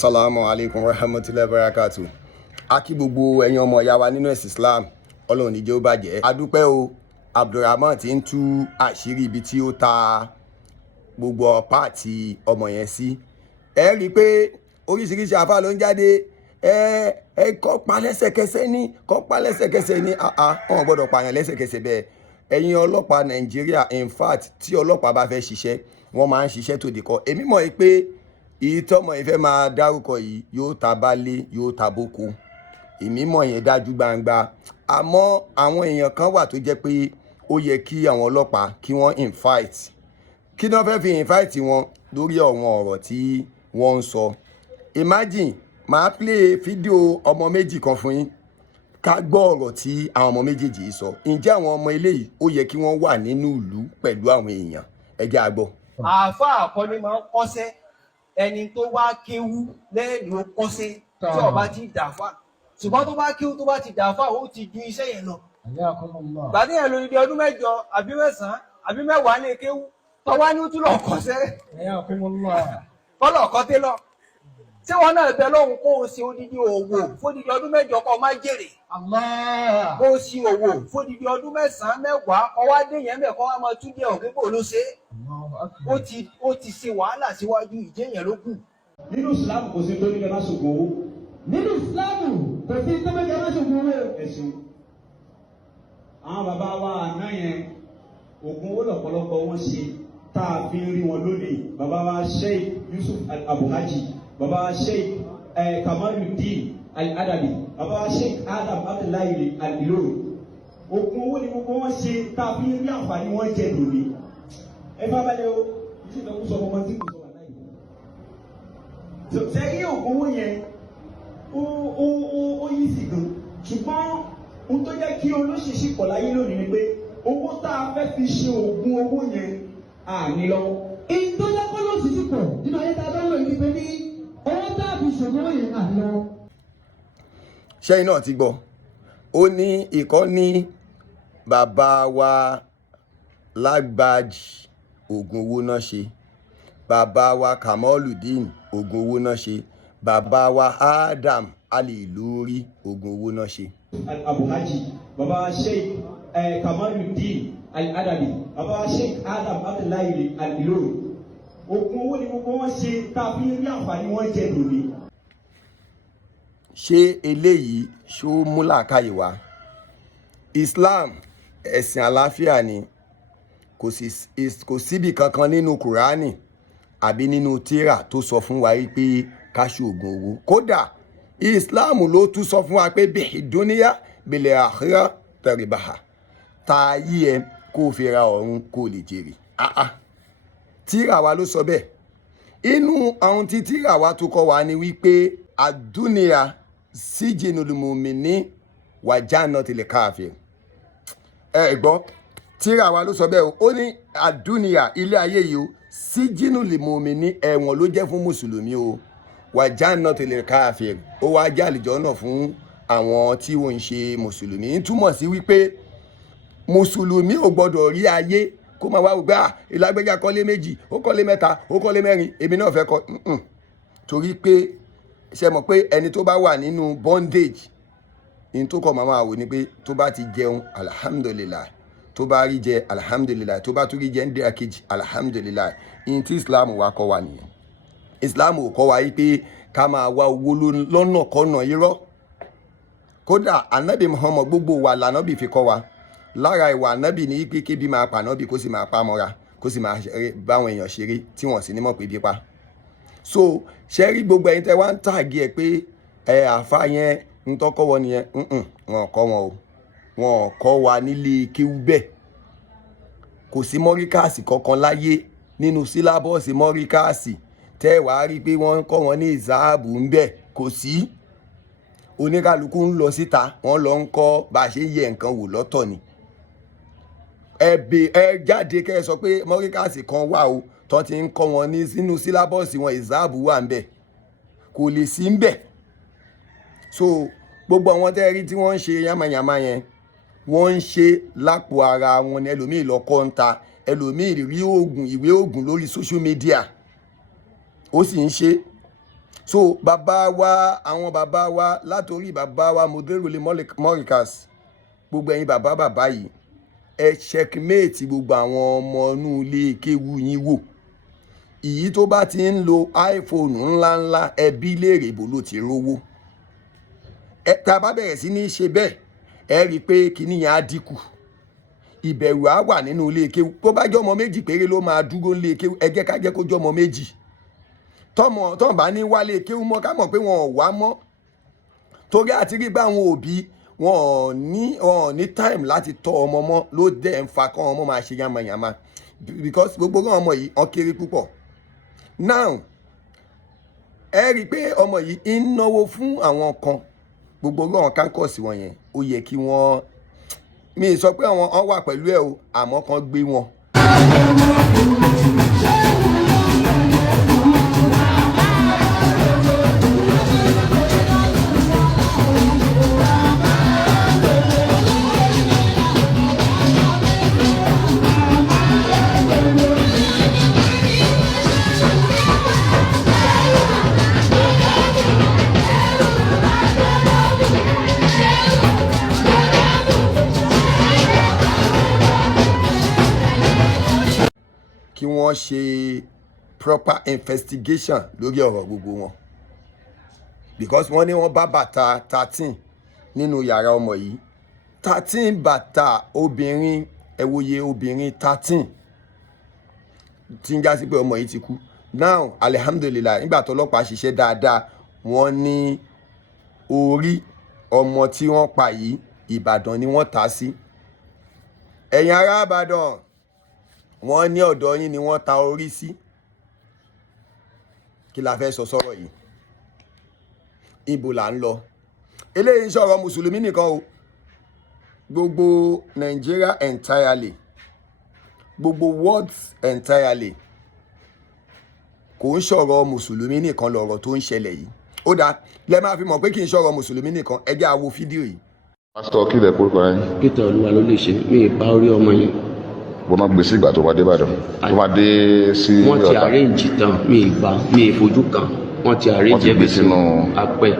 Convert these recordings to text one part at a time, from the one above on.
Assalamu alaikum warahmatullahi wabarakatuh. A kí gbogbo ẹ̀yin ọmọ ìyá wa nínú ẹ̀sìn Islam. Ọlọ́run ní jẹ́ ó bàjẹ́. A dúpẹ́ o. Abdulrahman ti ń tú àṣírí ibi tí ó ta gbogbo páàtì ọmọ yẹn sí. Ẹ rí i pé oríṣiríṣi àfáà ló ń jáde. Kọ́ pa lẹ́sẹ̀kẹsẹ̀ ní. Kọ́ pa lẹ́sẹ̀kẹsẹ̀ ní. Wọ́n gbọ́dọ̀ pààyàn lẹ́sẹ̀kẹsẹ̀ bẹ́ẹ̀. Ẹ̀yin ọlọ́pàá Nàìjíríà, in fact, tí ọlọ́pàá bá fẹ́ ṣiṣẹ́, wọ́n máa ń ṣiṣẹ́ tó dìkọ́. Èmi mọ̀ pé ìtọ́mọ ìfẹ́ máa dárúkọ yìí yóò ta bálé yóò ta bóko. Èmi mọ̀ yẹn dájú gbangba. Àmọ́ àwọn èèyàn kan wà tó jẹ́ pé ó yẹ kí àwọn ọlọ́pàá kí wọ́n invite. Kí ni wọ́n fẹ́ fi invite wọn lórí àwọn ọ̀rọ̀ tí wọ́n ń sọ. Imagine máa play fídíò ọmọ méjì kan fún yín ká gbọ́ ọ̀rọ̀ tí àwọn ọmọ méjèèjì yìí sọ. Ǹjẹ́ àwọn ọmọ eléyìí ó yẹ kí wọ́n wà nínú ìlú pẹ̀lú àwọn èèyàn? Ẹ jẹ́ a gbọ́. Àáfàá àkọ́ni máa ń kọ́ṣẹ́, ẹni tó wá kéwú lẹ́yìn ló kọ́ṣẹ́ tí ọba ti dàáfà, ṣùgbọ́n tó bá kéwú tó bá ti dàáfà ó ti ju iṣẹ́ yẹn lọ. Gbàdé yẹn lórí di ọdún mẹ́jọ àbí mẹ́sàn-án àbí mẹ́wàá lè kéwú tọ́wá ní ó tún lọ kọ́ṣẹ́ kọ́lọ̀ kọ́tẹ́ lọ. Ṣé wọn náà bẹ lọ́hùn kó o ṣe odidi òwò fódidi ọdún mẹ́jọ kó o má jèrè? Kó o ṣe òwò fódidi ọdún mẹ́sàn-án mẹ́wàá ọwọ́ adé yẹn bẹ̀ kọ́ wá máa tún dé ọ̀gbẹ́ bò ló ṣe. Ó ti ṣe wàhálà síwájú ìjẹ́ yẹn ló kù. Nínú ìsìlámù kò sí tó ní kẹ́lá ṣògùn owó. Nínú ìsìlámù kò sí tó ní kẹ́lá ṣògùn owó. Ẹ̀sùn. Àwọn bàbá wa àná yẹn ògùn owó lọ̀pọ̀lọpọ̀ wọn ṣe tá a fi ń rí wọn lónìí. Bàbá wa Sheikh Yusuf Abuhaji, bàbá wa Sheikh Kamaluddin Al-Adabi, bàbá wa Sheikh Adam Abdullahi Al-Ilorin. Ògùn owó ni gbogbo wọn ṣe tá a fi ń rí àǹfààní wọn jẹ lónìí. Ẹ bá balẹ̀ o, ìṣe ìdánwò sọ ọmọ tí kò sọ wà láyé. Sẹ́yìn ògùn owó yẹn ó yí sí gan. Ṣùgbọ́n ohun tó jẹ́ kí olóṣìṣì pọ̀ láyé lónìí ni pé owó tá a fẹ́ fi ṣe ògùn owó yẹn à ní lọ. Èyí tó jẹ́ kó lóṣìṣì pọ̀ nínú ayé tá a bá wọ̀ yìí pé ní owó tá a fi ṣògùn owó yẹn à ní lọ. Ṣẹ́yìn náà ti gbọ́. Ó ní ìkọ́ni bàbá wa Lágbájì ògùn owó náà ṣe, bàbá wa Kamaluddin ògùn owó náà ṣe, bàbá wa Adam Al-Ilorin ògùn owó náà ṣe. Abuhaji, bàbá wa Sheikh Kamaluddin Al-Adabi, bàbá wa Sheikh Adam Abdullahi Al-Ilorin. Ògùn owó ni gbogbo wọn ṣe tá a fi ń rí àǹfààní wọn jẹ lónìí. Ṣé eléyìí ṣó mú làákàyè wá? Islam ẹ̀sìn àlàáfíà ni. Kò síbi kankan nínú Kùránì àbí nínú tírà tó sọ fún wa pé ká ṣoògùn owó. Kódà Islam ló tún sọ fún wa pé bihi dunya bil akhirah taribaha. Ta yí ẹ kó fi ra ọ̀run kó lè jèrè. Tírà wa ló sọ bẹ́ẹ̀. Inú àwọn tí tírà wa tó kọ́ wa ni wípé ad-dunya sijinul mu'mini wa jannatul kafir. Ẹ gbọ́. Tírà wa ló sọ bẹ́ẹ̀ o. Ó ní àdúnìyà ilé ayé yìí o síjínú lè mú mi ní ẹ̀wọ̀n ló jẹ́ fún mùsùlùmí o wàjá náà tẹ̀lé káàfin ó wá jẹ́ àlìjọ́ náà fún àwọn tí wọ́n ń ṣe mùsùlùmí. Ń túmọ̀ sí wípé mùsùlùmí ò gbọ́dọ̀ rí ayé kó máa wá wò gbá ìlágbẹ́jà kọ́lé méjì ó kọ́lé mẹ́ta ó kọ́lé mẹ́rin èmi náà fẹ́ kọ́. Torí pé ṣe mọ̀ pé ẹni tó bá wà nínú bondage ní tó kọ́ máa wò ni pé tó bá ti jẹun alhamdulillah, tó bá rí jẹ alhamdulillah, tó bá tún rí jẹ ń dé àkejì alhamdulillah. In tí Islam wa kọ́ wa nìyẹn. Islam ò kọ́ wa yí pé ká máa wá owó lọ́nà kọ́nà irọ́. Kódà Ànábì Muhammad gbogbo wa lànábì fi kọ́ wa. Lára ìwà Ànábì ní pé kébi máa pa Ànábì kó sì máa pa mọ́ra kó sì máa báwọn èèyàn ṣeré tí wọ́n sì ní mọ̀ pé bí pa. So ṣe rí gbogbo ẹ̀yin tẹ́ wá ń tàgé ẹ̀ pé àfa yẹn ń tọ́kọ́ wọn nìyẹn. Wọn kọ́ wọn o. Wọn kọ́ wa nílé kéwú bẹ́ẹ̀. Kò sí mọ́ríkàsì kankan láyé nínú sílábọ̀sì mọ́ríkàsì tẹ́ wàá rí pé wọ́n ń kọ́ wọn ní ìzáàbù ń bẹ̀. Kò sí. Oníkálukú ń lọ síta wọ́n lọ ń kọ́ bá a ṣe yẹ nǹkan wò lọ́tọ̀ ni. Ẹ jáde kẹ́ ẹ sọ pé mọ́ríkàsì kan wà o tó ti ń kọ́ wọn ní sínú sílábọ̀sì wọn ìzáàbù wà ń bẹ̀. Kò lè sí ń bẹ̀. So gbogbo àwọn tẹ́ rí tí wọ́n ń ṣe yàmàyàmà yẹn wọ́n ń ṣe lápò ara wọn ni. Ẹlòmíì lọ kọ́ ń ta, ẹlòmíì rí ìwé oògùn lórí social media ó sì ń ṣe. so bàbá wa àwọn bàbá wa látòrí bàbá wa Mudirul Morikas gbogbo ẹ̀yin bàbá yìí ẹ checkmate gbogbo àwọn ọmọ inú ilé kéwu yín wò ìyí tó bá ti ń lo iPhone ńláńlá ẹbí léèrè bó ló ti rówó tá a bá bẹ̀rẹ̀ sí ní ṣe bẹ́ẹ̀ ẹ rí i pé kíní yẹn á dínkù ìbẹ̀rù á wà nínú ilé kéwu tó bá jọmọ méjì péré ló máa dúró nílé kéwu ẹ jẹ́ ká jẹ́ kó jọmọ méjì tọ́n bá ní wálé kéwu mọ́ ká mọ̀ pé wọn ò wá mọ́ torí àti rí báwọn òbí wọn ò ní time láti tọ́ ọmọ mọ́ ló dẹ̀ ń fa kọ́ ọmọ máa ṣe yamayama because gbogbo ọmọ yìí wọ́n kéré púpọ̀ now ẹ rí i pé ọmọ yìí ń náwó fún àwọn kan gbogbo àwọn kánkọ̀sì wọn yẹn ó yẹ kí wọ́n mi sọ pé àwọn wà pẹ̀lú ẹ̀ o àmọ́ kan gbé wọn. Kí wọ́n ṣe proper investigation lórí ọ̀rọ̀ gbogbo wọn because wọ́n ní wọ́n bá bàtà 13 nínú yàrá ọmọ yìí 13 bàtà obìnrin ẹ̀wòye obìnrin 13 tí ń já sí pé ọmọ yìí ti kú now alihamdulilayi nígbà tó ọlọ́pàá ṣiṣẹ́ dáadáa wọ́n ní orí ọmọ tí wọ́n pa yìí Ìbàdàn ni wọ́n tà sí ẹ̀yin ará Ìbàdàn wọ́n ní ọ̀dọ̀ yín ni wọ́n ta orí sí kí la fẹ́ sọ sọ́rọ̀ yìí ibo là ń lọ eléyìí sọ̀rọ̀ mùsùlùmí nìkan o gbogbo Nigeria entirely gbogbo world entirely kò ń sọ̀rọ̀ mùsùlùmí nìkan lọ̀rọ̀ tó ń ṣẹlẹ̀ yìí ó dáa lẹ máa fi mọ̀ pé kì í sọ̀rọ̀ mùsùlùmí nìkan ẹ jẹ́ á wo fídíò yìí. pásítọ̀ kí lẹ kórúkọ yẹn. Peter Olúwa ló lè ṣe mí ìbá orí ọmọ yẹn. bó máa gbé sí ìgbà tó máa dé Ìbàdàn tó máa dé sí wọ́n ti arrange tán mi ìfojú kan wọ́n ti arrange ẹ̀bẹ̀ sínú apẹ̀.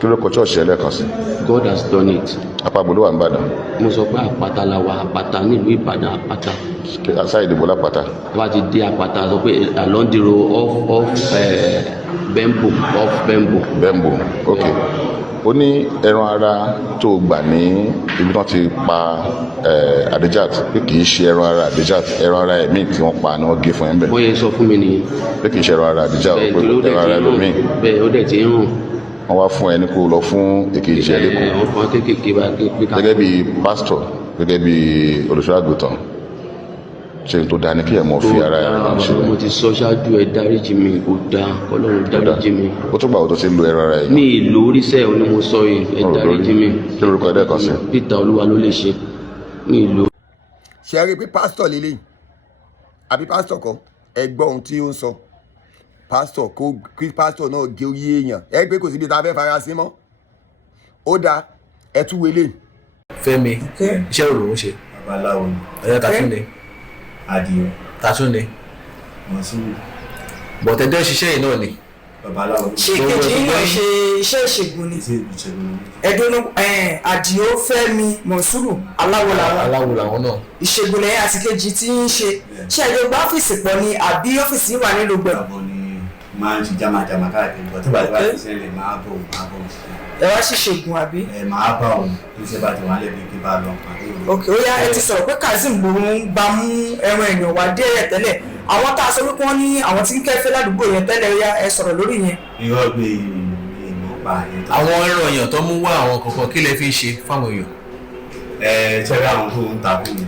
kí ló kọ church ẹlẹ́ẹ̀kan sí. God has done it. apá àbúlé wà ní Ìbàdàn. mo sọ pé àpáta la wà àpáta nílùú Ìbàdàn àpáta. àṣà ìdìbò lápáta. wọ́n ti dé àpáta sọ pé along the road off Bembo. ok ó ní ẹran ara tó gbà ní ibi tí wọ́n ti pa Adijat pé kì í ṣe ẹran ara Adijat ẹran ara ẹ̀mí tí wọ́n pa ni wọ́n gé fún ẹ̀ ń bẹ̀. wọ́n yẹ sọ fún mi nìyẹn. pé kì í ṣe ẹran ara Adijat pé ẹran ara ẹlòmíì. bẹ́ẹ̀ ó dẹ̀ ti ń rùn. wọ́n wá fún ẹni kó lọ fún èkejì ẹ̀ lẹ́kọ̀ọ́. ọkàn kéékèèké bá gbé ká. gẹ́gẹ́ bí pásítọ̀ gẹ́gẹ́ bí olùṣọ́àgùtàn ṣe tó dáa ní kí ẹ̀ mọ̀ fi ara ẹ̀ ṣe. mo ti sọ ṣáájú ẹ dáríjì mi kò dáa Ọlọ́run dáríjì mi. ó tún gbà ó tó ti lo ẹran ara ẹ̀. mi ìlú oríṣẹ́ ò ní mo sọ yìí ẹ dáríjì mi. kí lórúkọ ẹ̀ dẹ́kan sí. Peter Olúwa ló lè ṣe mi ìlú. ṣe rí i pé pásítọ̀ lélẹ̀ àbí pásítọ̀ kọ́ ẹ gbọ́ ohun tí ó ń sọ pásítọ̀ kí pásítọ̀ náà gé orí èèyàn ẹ pé kò síbi tá a fẹ́ fara sí mọ́ ó dáa ẹ tún wọlé. Fẹ́mi iṣẹ́ wo lòun ṣe. babaláwo ni. ẹyẹ tàtún ni. adìyẹ. tàtún ni. mọ̀síwò. bọ̀tẹ́jọ́ ṣiṣẹ́ yìí náà ni. babaláwo ni. ṣé kejì yín náà ṣe iṣẹ́ ìṣègùn ni. iṣẹ́ ìṣègùn ni. ẹ̀dọ́nù àdìó Fẹ́mi Mọ̀súrù aláwo làwọn. aláwo làwọn náà. ìṣègùn lẹ́yìn àti kejì tí ń ṣe ṣé ẹjọ́ gba ọ́fíìsì pọ̀ ni àbí ọ́fíìsì wà nílùú gbẹ̀rù. àbọ̀ ni máa ń ṣe jámàjámà káàkiri bọ̀ tí bàtí bá ti ṣẹlẹ̀ máa bọ̀. ẹ wá sí ṣègùn àbí. ẹ máa bá òun tó ṣe bá ti wà lẹ́bi kí bá lọ pàdé òun. ok ó yá ẹ ti sọ̀rọ̀ pé Kazeem lòun bá mú ẹran èèyàn wá dé ẹ̀ tẹ́lẹ̀ àwọn tá a sọ wípé wọ́n ní àwọn tí ń kẹ́fẹ́ ládùúgbò yẹn tẹ́lẹ̀ ó yá ẹ sọ̀rọ̀ lórí yẹn. irọ́ gbé ìmọ̀ pa yẹn. àwọn ẹran èèyàn tó mú wá àwọn kọ̀ọ̀kan kí lẹ fi ń ṣe fáwọn èèyàn. ṣẹ́rí àwọn tó ń ta fún mi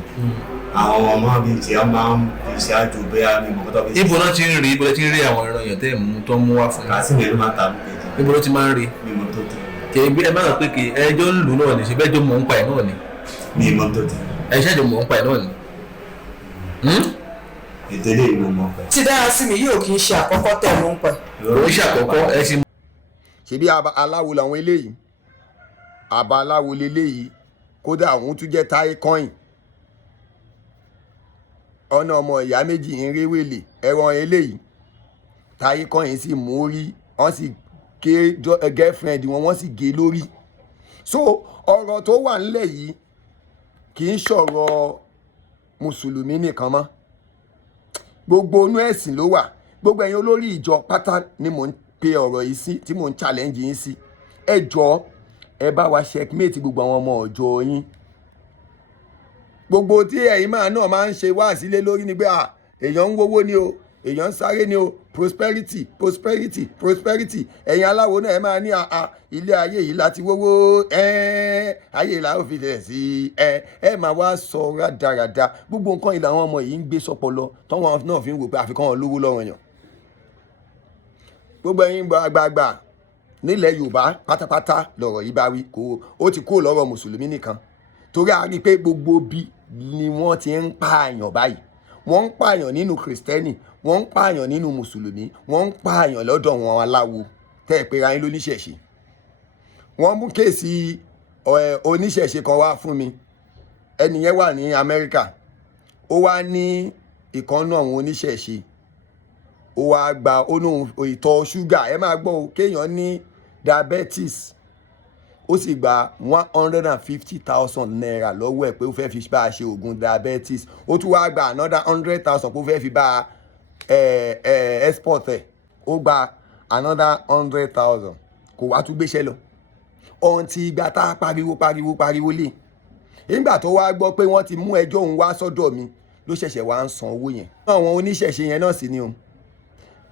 àwọn ọmọ bíi tí wọ́n máa ń fi ṣáájú bẹ́ẹ̀ ní ìmọ̀kọ́tọ́ bíi. ibo náà ti ń rí ibo náà ti ń rí àwọn ẹran èèyàn tẹ́ ẹ̀ mú tó mú wá fún yín. Kazeem ló máa ń ta mí kejì. ibo ló ti máa ń rí. mímọ tó ti. kèébí ẹ má sọ pé kì ẹjọ́ ń lù náà ní ṣe bẹ́ẹ̀ jọ mọ̀ ń pa ẹ̀ náà ni. mímọ tó ti. ẹ ṣẹ́jọ mọ̀ ń pa ẹ̀ náà ni. ètò ilé ìlú mọ̀ pẹ̀. tí dára sí mi yóò kì í ṣe àkọ́kọ́ tẹ̀ ló ń pẹ̀. òun ṣàkọ́kọ́ ẹ ti. ṣebí aláwo làwọn eléyìí àbá aláwo leléyìí kódà òun tún jẹ́ táyé kọ́ìn ọ̀nà ọmọ ìyá méjì ń réwèlè ẹran eléyìí táyé kọ́yìn sì mórí wọ́n sì gé girlfriend wọ́n sì gé lórí. So ọ̀rọ̀ tó wà nílẹ̀ yìí kì í ṣọ̀rọ̀ mùsùlùmí nìkan mọ́, gbogbo inú ẹ̀sìn ló wà. Gbogbo ẹ̀yin olórí ìjọ pátá ni mò ń pe ọ̀rọ̀ yìí sí, tí mò ń challenge yín sí. Ẹ jọ̀ọ́ ẹ bá wa checkmate gbogbo àwọn ọmọ ọ̀jọ́ yín. Gbogbo tí ẹ̀yin náà máa ń ṣe wá sílé lórí ni pé èèyàn ń wówó ni o, èèyàn ń sáré ni o, prosperity prosperity prosperity. Ẹ̀yin aláwo náà ẹ máa ní ilé ayé yìí láti wówó, ayé là ó fi tẹ̀ sí ẹ máa wá sọ rádaràda. Gbogbo nǹkan ìlà àwọn ọmọ yìí ń gbé sọpọlọ tọ́wọ́n náà fi ń wò pé àfikún wọn lówó lọ́rọ̀ yàn. Gbogbo ẹ̀yin àgbààgbà nílẹ̀ Yorùbá pátápátá lọ̀rọ̀ yìí bá wí, ó ti kúrò lọ́rọ̀ mùsùlùmí nìkan, torí a rí i pé gbogbo bí ni wọ́n ti ń pààyàn báyìí. Wọ́n ń pààyàn nínú kìrìsìtẹ́nì, wọ́n ń pààyàn nínú mùsùlùmí, wọ́n ń pààyàn lọ́dọ̀ wọn aláwo tẹ́ ẹ pera yín lóníṣẹ̀ṣe. Wọ́n mú kéèsì oníṣẹ̀ṣe kan wá fún mi. Ẹni yẹn wà ní Amẹ́ríkà, ó wá ní ìkànnà àwọn oníṣẹ̀ṣe, ó wá gba ìtọ̀ ṣúgà. Ẹ máa gbọ́ kéèyàn ní diabetes, ó sì gba 150,000 naira lọ́wọ́ ẹ̀ pé ó fẹ́ fi bá a ṣe oògùn diabetes. Ó tún wá gba another 100,000 pé ó fẹ́ fi bá a export ẹ̀, ó gba another 100,000 kò wá tún gbéṣẹ́ lọ. Ọ̀ǹtì ìgbà tá a pariwo lé, nígbà tó wá gbọ́ pé wọ́n ti mú ẹjọ́ òun wá sọ́dọ̀ mi ló ṣẹ̀ṣẹ̀ wá ń san owó yẹn. Àwọn oníṣẹ̀ṣe yẹn náà sì ni o.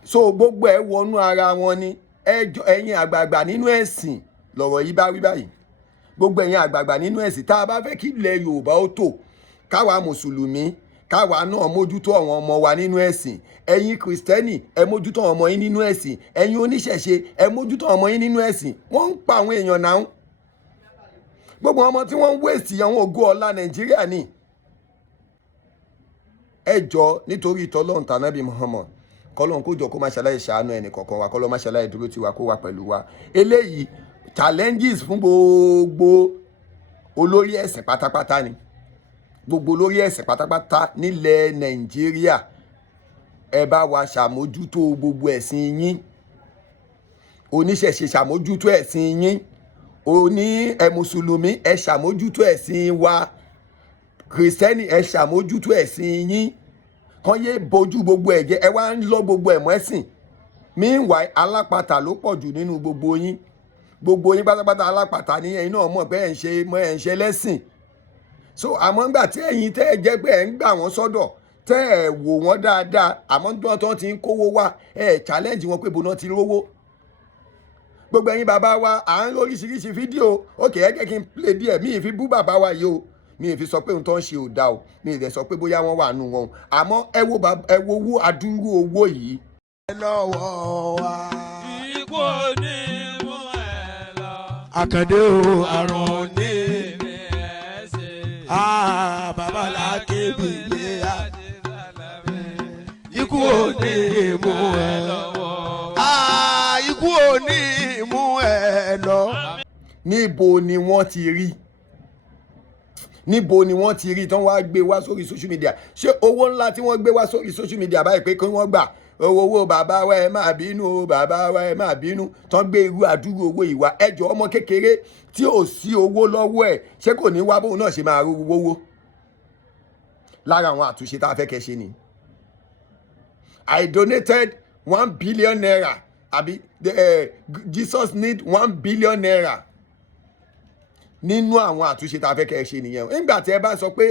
So gbogbo ẹ̀ wọnú ara wọn ni. Ẹ̀yin àgbààgbà nínú ẹ̀sìn lọ̀rọ̀ yìí bá wí báyìí. Gbogbo ẹ̀yin àgbààgbà nínú ẹ̀sìn, tá a bá fẹ́ kí ilẹ̀ Yorùbá ó tò, káwa mùsùlùmí káwa náà mójútó àwọn ọmọ wa nínú ẹ̀sìn. Ẹ̀yin kìrìsìtẹ́nì ẹ mójútó àwọn ọmọ yín nínú ẹ̀sìn. Ẹ̀yin oníṣẹ̀ṣe ẹ mójútó àwọn ọmọ yín nínú ẹ̀sìn. Wọ́n ń pa àwọn èèyàn náà. Gbogbo ọmọ tí wọ́n ń wéèsì àwọn ògo ọlá Nàìjíríà ni. Ẹ jọ̀ọ́ nítorí ìtọ́lọ́run tànábì Muhammad, kọ́lọ́run kó jọ kó má ṣàlàyé ṣàánú ẹnì kọ̀ọ̀kan wa, kọ́lọ́run má ṣàlàyé dúró tiwa kó wà pẹ̀lú wa. Eléyìí challenges fún gbogbo olórí ẹ̀sìn pátápátá ni. Gbogbo olórí ẹ̀sìn pátápátá nílẹ̀ Nàìjíríà, ẹ bá wa ṣàmójútó gbogbo ẹ̀sìn yín. Oníṣẹ̀ṣe ṣàmójútó ẹ̀sìn yín, mùsùlùmí ẹ ṣàmójútó ẹ̀sìn wa, kìrìsìtẹ́nì ẹ ṣàmójútó ẹ̀sìn yín. Kàn yé bojú gbogbo ẹ̀jẹ̀, ẹ wá ń lọ gbogbo ẹ̀mọ́ ẹ̀sìn. Meanwhile alápatà ló pọ̀ jù nínú gbogbo yín. Gbogbo yín pátápátá alápatà ní ẹ̀yin náà mọ̀ pé ẹ̀ ń ṣe lẹ́sìn. So àmọ́ ńgbà tí ẹ̀yin tẹ́ ẹ jẹ́ pé ẹ̀ ń gbà wọ́n sọ́dọ̀, tẹ́ ẹ wò wọ́n dáadáa, àmọ́ nígbà tó ti ń kówó wá, challenge wọn pé bóná ti rówó. Gbogbo ẹ̀yin bàbá wa à ń oríṣiríṣi fídíò, okay ẹ jẹ́ kí n play díẹ̀. Mi ì fi bú bàbá wa yìí o, mi ì fi sọ pé ohun tó ń ṣe ò dáa o, mi ì dẹ̀ sọ pé bóyá wọ́n wà nù wọn o, àmọ́ ẹ wo owó adúrú owó yìí. lọ́wọ́ wa. Ikú ò ní mú ẹ lọ. Àkàndé o àrùn ní. Ní ẹ̀ṣẹ̀. Bàbá làákébì lé a. Ikú ò ní mú ẹ lọ. Ikú ò ní mú ẹ lọ. Níbo ni wọ́n ti rí? Níbo ni wọ́n ti rí tán wá gbé wá sórí social media? Ṣé owó ńlá tí wọ́n gbé wá sórí social media báyìí pé kí wọ́n gbà owó bàbá wa ẹ má bínú o, bàbá wa ẹ má bínú, tán gbé irú àdúrú owó ìwà? Ẹjọ́ ọmọ kékeré tí ò sí owó lọ́wọ́ ẹ̀, ṣé kò ní wá bóun náà ṣe máa rówó? Lára àwọn àtúnṣe tá a fẹ́ kẹ́ ṣe ni. I donated 1 billion naira. Àbí Jesus need 1 billion naira. Nínú àwọn àtúnṣe tá a fẹ́ kẹ́ ẹ ṣe nìyẹn. Nígbà tí ẹ bá sọ pé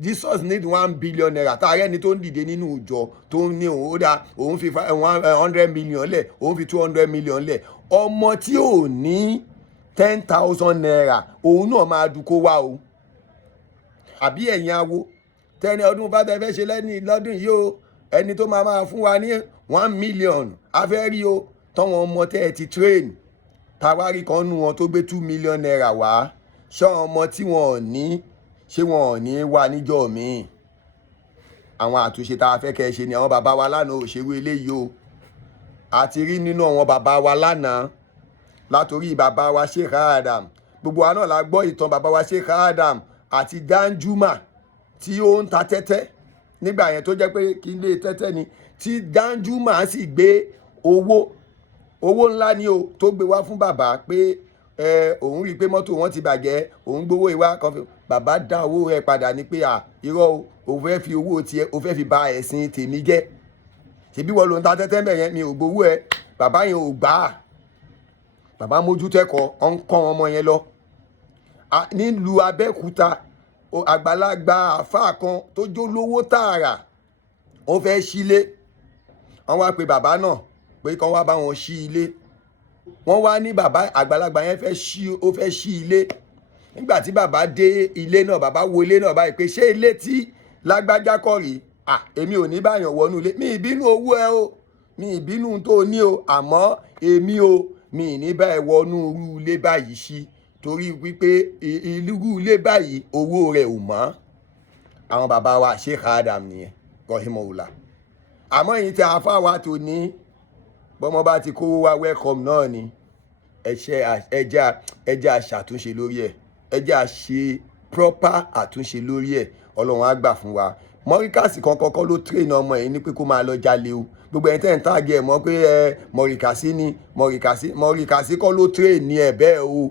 Jesus need 1 billion naira, tá a rẹ́ni tó ń dìde nínú ìjọ tó ń ní òun fi 100 million lẹ̀, òun fi 200 million lẹ̀, ọmọ tí ò ní 10,000 naira òun náà máa dúkó wá o. Àbí ẹ̀yin awo tẹ́ni ọdún bá tẹ́ fẹ́ ṣe lọ́dún yìí o, ẹni tó máa fún wa ní 1 million afẹ́rí o, tọ́wọ́n ọmọ tẹ́ ẹ ti train, tàwárí kan nù wọn tó gbé 2 million naira wá, ṣọ́ ọmọ tí wọn ò ní, ṣé wọn ò ní wà níjọ́ míì? Àwọn àtúnṣe tá a fẹ́ kẹ́ ẹ ṣe ni. Àwọn bàbá wa lánàá ò ṣerú eléyìí o. A ti rí nínú àwọn bàbá wa lánàá, látòrí bàbá wa Sheikh Adam, gbogbo wa náà la gbọ́ ìtàn bàbá wa Sheikh Adam àti Danjuma tí ó ń ta tẹ́tẹ́ nígbà yẹn, tó jẹ́ pé kí n lè tẹ́tẹ́ ni, tí Danjuma sì gbé owó ńlá ni o tó gbé wá fún bàbá pé òun rí i pé mọ́tò wọn ti bàjẹ́ òun gbowó ìwá kan fi bàbá dá owó rẹ̀ padà ní pé irọ́ o fẹ́ fi owó tiẹ̀ o fẹ́ fi ba ẹ̀sìn tèmi jẹ́ ṣebí wọ́n ló ń ta tẹ́tẹ́ mbẹ̀ yẹn mi ò gbowó ẹ bàbá yẹn ò gbà á bàbá mójútẹ́kọ̀ọ́ ọ̀ ń kọ́ ọmọ yẹn lọ nílùú Abẹ́òkúta àgbàlagbà àfáà kan tó jó lówó tààrà ó fẹ́ sílé wọ́n wá pe bàbá náà pé kán wá bá wọn ṣí ilé wọ́n wá ní bàbá àgbàlagbà yẹn ó fẹ́ ṣí ilé nígbà tí bàbá dé ilé náà bàbá wo ilé náà báyìí pé ṣé ilé tí lágbájá kọ́ rí èmi ò ní báyàn wọnú ilé mi ìbínú owó ẹ o mi ìbínú tó ní o àmọ́ èmi o mi ní báyìí wọnú irú ilé báyìí sí torí wípé irú ilé báyìí owó rẹ̀ ò mọ́ àwọn bàbá wa Sheikh Adam nìyẹn rahimahullah àmọ́ èyí tí àáfà wa tó ní bọ́mọ bá ti kówó wá welcome náà ni ẹjẹ́ àṣàtúnṣe lórí ẹ̀ ẹjẹ́ àṣe proper àtúnṣe lórí ẹ̀ ọlọ́run á gbà fún wa mọ́ríkàsì kan kọ́kọ́ ló train ọmọ yìí ní pé kó máa lọ jalè o gbogbo ẹni tẹ́ ń tàgé ẹ̀ mọ́ pé mọ̀ríkàsí ni mọ̀ríkàsí kọ́ ló train ní ẹ̀ bẹ́ẹ̀ o.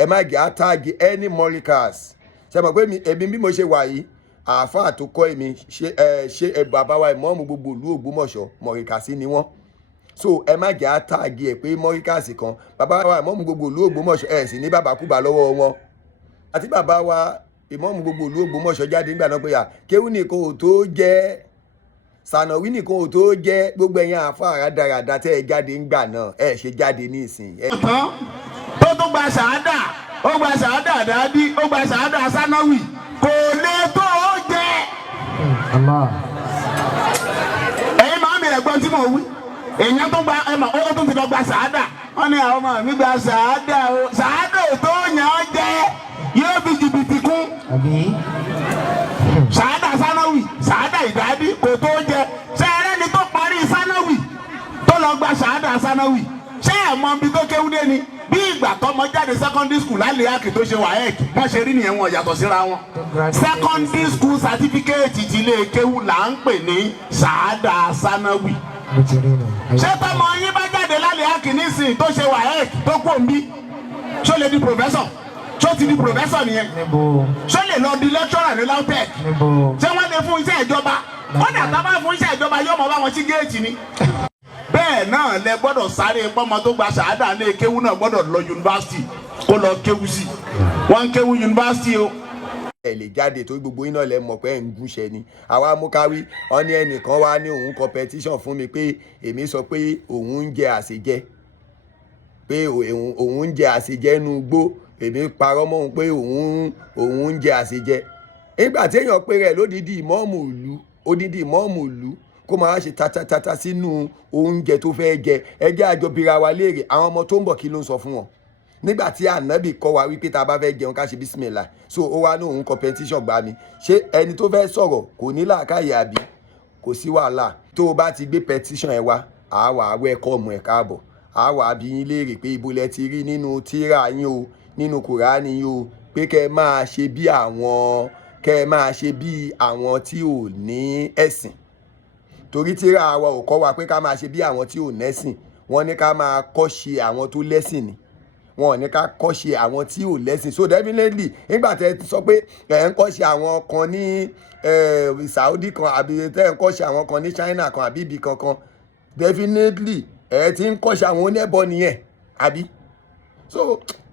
ẹ má gẹ̀ á tàgé any mọ̀ríkàs ṣe mọ̀ pé èmi bí mo ṣe wà yìí àáfàá tó kọ́ èmi ṣe bàbá wa ìmọ̀ọ́mù gbogbo ìlú Ògbómọ̀ṣọ́ mọ̀ríkàsí ni wọ́n so ẹ má jẹ́ àtàgé ẹ̀ pé mọ́ríkàsì kan bàbá wa ìmọ̀ọ́mù gbogbo ìlú Ògbómọ̀ṣọ́ ẹ̀ sì ní bàbákúbà lọ́wọ́ wọn àti bàbá wa ìmọ̀ọ́mù gbogbo ìlú Ògbómọ̀ṣọ́ jáde nígbà náà pé kéwú nìkan ò tó jẹ́ sànàwí nìkan ò tó jẹ́ gbogbo ẹ̀yìn àáfàá rádaràda tẹ́ ẹ jáde ńgbà náà ẹ ṣe jáde ní ìsìn. tó gba ṣàádà ó gba ṣàádà dáadí ó gba ṣàádà sánáwì kò lè tó jẹ. ẹ̀yin máa mi ẹ̀gbọ́n tí mo wí èèyàn tó gba ó tún ti lọ gba ṣàádà wọ́n ní àwọn ọmọ mi gba ṣàádà o ṣàádà ò tó yàn án jẹ yóò fi jìbìtì kún ṣàádà sánáwì ṣàádà ìdádí kò tó jẹ ṣé ẹrẹ́ni tó parí sánáwì tó lọ gba ṣàádà sánáwì ṣé ẹ̀ mọ ibi tó kéwú dé ni bí ìgbà tọmọ jáde secondary school lálẹ́ àkè tó ṣe WAEC wọ́n ṣe rí nìyẹn wọn yàtọ̀ síra wọn secondary school certificate ti ilé kéwú là ń pè ní ṣàádà sánáwì ṣé tọmọ yín bá jáde lálẹ́ àkè nísìnyí tó ṣe WAEC tó kú òǹbí ṣó lè di professor ṣó ti di professor nìyẹn ṣó lè lọ di lecturer ní LAUTECH ṣé wọ́n lè fún iṣẹ́ ìjọba wọ́n dà tá bá fún iṣẹ́ ìjọba yóò mọ̀ bá wọn sí géètì ni bẹ́ẹ̀ náà lẹ gbọ́dọ̀ sáré pọ́nmọ tó gba ṣàádà ní kéwú náà gbọ́dọ̀ lọ yunifásitì kó lọ kéwú sí wọ́n kéwú yunifásitì o. ẹ lè jáde tó gbogbo iná lẹ mọ̀ pé ẹ̀ ń gúnṣẹ́ ni àwa amúkáwí wọn ní ẹnìkan wá ní òun competition fún mi pé èmi sọ pé òun ń jẹ àṣejẹ pé òun ń jẹ àṣejẹ inú igbó èmi parọ́ mọ́ òun pé òun ń jẹ àṣejẹ nígbà tí èèyàn pé rẹ̀ lódìdí ìmọ̀ọ́mù ìlú kó máa ṣe tatatata sínú oúnjẹ tó fẹ́ jẹ ẹjẹ́ àjọbíra wa léèrè àwọn ọmọ tó ń bọ̀ kí ló ń sọ fún wọn nígbà tí ànábì kọ́ wa wípé tá a bá fẹ́ jẹun ká ṣe bísímìlà so ó wá ní òun competition gbá mi ṣé ẹni tó fẹ́ sọ̀rọ̀ kò ní làákàyè àbí kò sí wàhálà tó o bá ti gbé petition ẹ wá àá wà á wẹ́kọ̀mù ẹ̀ káàbọ̀ àá wà á bí yín léèrè pé ibo lẹ ti rí nínú tírà yín o nínú kùránì yín o pé kẹ́ ẹ máa ṣe bí àwọn tí ò ní ẹ̀sìn torí tíra wa ò kọ́ wa pé ká máa ṣe bí àwọn tí ò nẹ́sìn wọ́n ní ká máa kọ́ṣe àwọn tó lẹ́sìn ni wọ́n ní ká kọ́ṣe àwọn tí ò lẹ́sìn so definitely nígbà tẹ́ ti sọ pé ẹ̀ ń kọ́ṣe àwọn kan ní Saudi kan àbí tẹ́ ń kọ́ṣe àwọn kan ní China kan àbí ibì kankan definitely ẹ̀ ti ń kọ́ṣe àwọn oníẹ̀bọ nìyẹn àbí so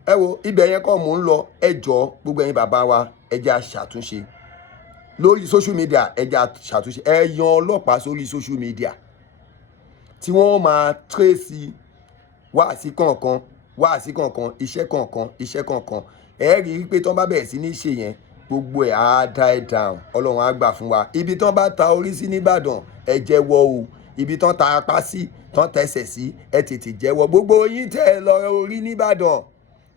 ẹ wo ibẹ̀ yẹn kọ́ mò ń lọ ẹ jọ̀ọ́ gbogbo ẹ̀yin bàbá wa ẹ jẹ́ á ṣàtúnṣe lórí social media ẹja ṣàtúnṣe ẹ yan ọlọ́pàá sórí social media tí wọ́n máa tracy wáàsí kọ̀ọ̀kan iṣẹ́ kọ̀ọ̀kan ẹ rí i pé tí wọ́n bá bẹ̀rẹ̀ sí ní ṣe yẹn gbogbo ẹ̀ á die down ọlọ́run á gbà fún wa ibi tí wọ́n bá ta orí sí nìbàdàn ẹ jẹ́wọ́ o ibi tí wọ́n ta apá sí tí wọ́n tẹsẹ̀ sí ẹ tètè jẹ́wọ́ gbogbo yín tẹ́ ẹ lọ orí nìbàdàn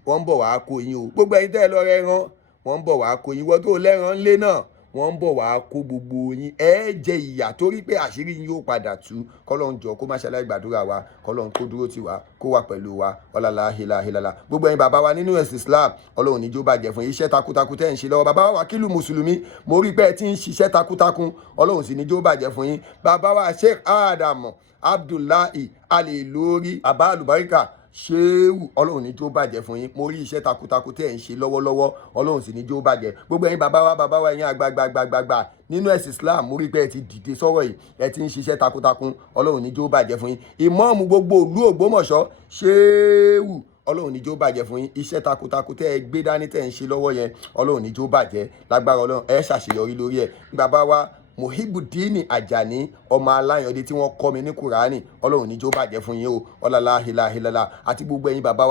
wọ́n ń bọ̀ wá kó yín o gbogbo ẹ̀yin tẹ́ ẹ lọ rẹran wọ́n ń bọ̀ wá kó yín wọ́n tó lẹ́ran lé náà wọ́n ń bọ̀ wá kó gbogbo yín ẹ jẹ ìyà torí pé àṣírí yín yóò padà tú. Kọ́lọ́hún jọ kó má ṣe aláìgbàdúrà wa, kọ́lọ́hún kó dúró tì wá, kó wà pẹ̀lú wa ọlọ́lá hílàhílàlá. Gbogbo ẹ̀yin bàbá wa nínú ẹ̀sìn Islam, Ọlọ́run níjó bàjẹ́ fún iṣẹ́ takuntakun tẹ́ ń ṣe lọ́wọ́. Bàbá wa Wákìlù Mùsùlùmí, mo rí pé ẹ ti ń ṣiṣẹ́ takuntakun, Ọlọ́run sì níjó bàjẹ́ fún yín. Bàbá wa Sheikh Adam Abdullahi Al-Ilori Abba Alubarika Ṣéwù, Ọlọ́run ní jó bàjẹ́ fún yín. Mo rí iṣẹ́ takuntakun tẹ́ ẹ̀ ń ṣe lọ́wọ́lọ́wọ́, Ọlọ́run sì ní jó bàjẹ́. Gbogbo ẹ̀yin bàbá wa ẹ̀yin àgbàgbàgbàgbà nínú ẹ̀sìn Islam, mo rí pé ẹ ti dìde sọ̀rọ̀ yìí, ẹ ti ń ṣiṣẹ́ takuntakun, Ọlọ́run ní jó bàjẹ́ fún yín. Ìmáàmù gbogbo ìlú Ògbómọ̀ṣọ́ Ṣéwù, Ọlọ́run ní jó bàjẹ́ fún yín. Iṣẹ́ takuntakun tẹ́ ẹ gbé dání tẹ́ ẹ ń ṣe lọ́wọ́ yẹn, Ọlọ́run ní jó bàjẹ́. Lágbára Ọlọ́run ẹ ṣàṣeyọrí lórí ẹ̀. Bàbá wa Muhibudini Ajani ọmọ aláyọ̀dé tí wọ́n kọ́ mi ní Kùránì, Ọlọ́run ní jó bàjẹ́ fún yín o ọlọ́lá hílàhílàlá. Àti gbogbo ẹ̀yin bàbá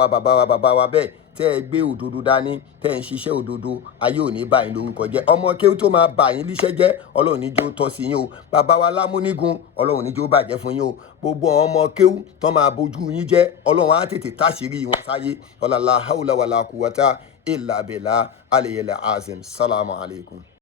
wa bẹ́ẹ̀ tẹ́ ẹ gbé òdodo dání, tẹ́ ẹ ń ṣiṣẹ́ òdodo, ayé ò ní bà yín lórúkọ jẹ́. Ọmọ kéwú tó máa bà yín líṣẹ́ jẹ́, Ọlọ́run ní jó tọ́ sí yín o. Bàbá wa Lámúnígun, Ọlọ́run ní jó bàjẹ́ fún yín o. Gbogbo àwọn ọmọ kéwú tó máa bojú yín jẹ́, Ọlọ́run á tètè táṣìírí wọn sáyé ọlọ́lá haúlá wàlá kùwátá ìlà bẹ̀là aliyẹlẹ azim. Salamu alaykum.